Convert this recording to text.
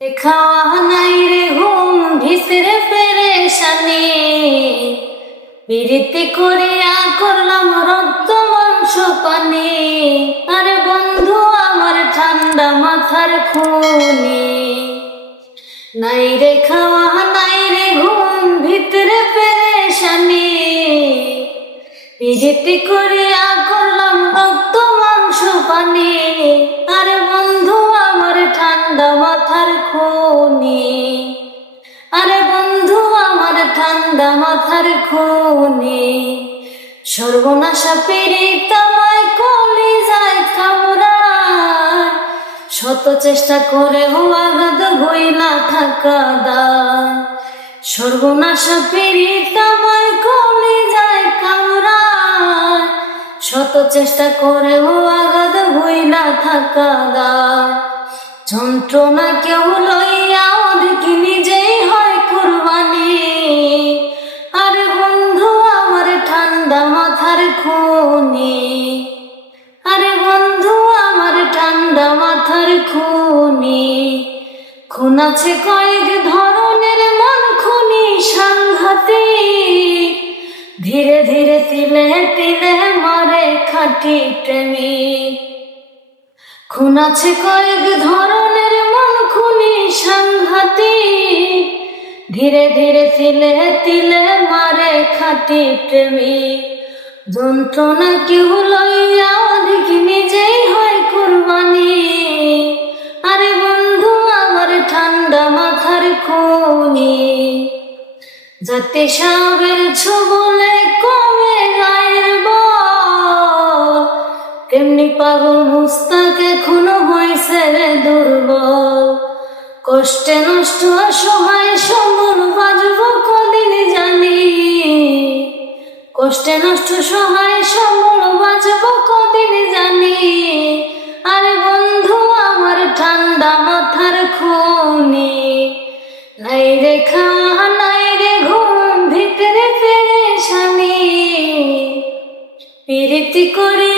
খাওয়া নাই রে ঘুম ভিতরে পেরেশানি, বিরতি করিয়া করলাম রক্ত মাংস পানি। আরে বন্ধু আমার ঠান্ডা মাথার খুনি, নাই রে খাওয়া নাই রে ঘুম ভিতরে পেরেশানি, বিরতি করিয়া করলাম রক্ত মাংস পানি। আরে বন্ধু আমার ঠান্ডা মাথার খুনি, আরে বন্ধু আমার ঠান্ডা মাথার খুনি। সর্বনাশা পীড়িত আমায় কলিজায় কামড়ায়, শত চেষ্টা করে আঘাত বইলা থাকা দায়। সর্বনাশা পীড়িত আমায় কলিজায় কামড়ায়, শত চেষ্টা করে আঘাত বইলা থাকা দায়। যন্ত্রণা কেউ লইয়া দেখি নিজেই হয় কুরবানি। আরে বন্ধু আমার ঠান্ডা মাথার খুনি, আরে বন্ধু আমার ঠান্ডা মাথার খুনি। খুন আছে কয়েক ধরনের, মন খুনি সাংঘাতিক, ধীরে ধীরে তিলে তিলে মারে খাঁটি প্রেমিক। খুন আছে কয়েক ধরনের, মন খুনি সাংঘাতিক, ধীরে ধীরে তিলে তিলে মারে খাঁটি প্রেমিক। যন্ত্রণা কেউ লইয়া দেখি নিজেই হয় কুরবানি। আরে বন্ধু আমার ঠান্ডা মাথার খুনি। যাতে সাবের ছবলে কমে গায়ের বল, তেমনি পাগল মুস্তাক এখনো হইছে রে দুর্বল। কষ্টে নষ্ট অসহায় সম্বল বাজব কদিন জানি, কষ্টে নষ্ট সহায় সম্বল বাজব কদিন জানি। আরে বন্ধু আমার ঠান্ডা মাথার খুনি, নাই রে খাওয়া নাই রে ঘুম ভিতরে পেরেশানি, প্রীতি করি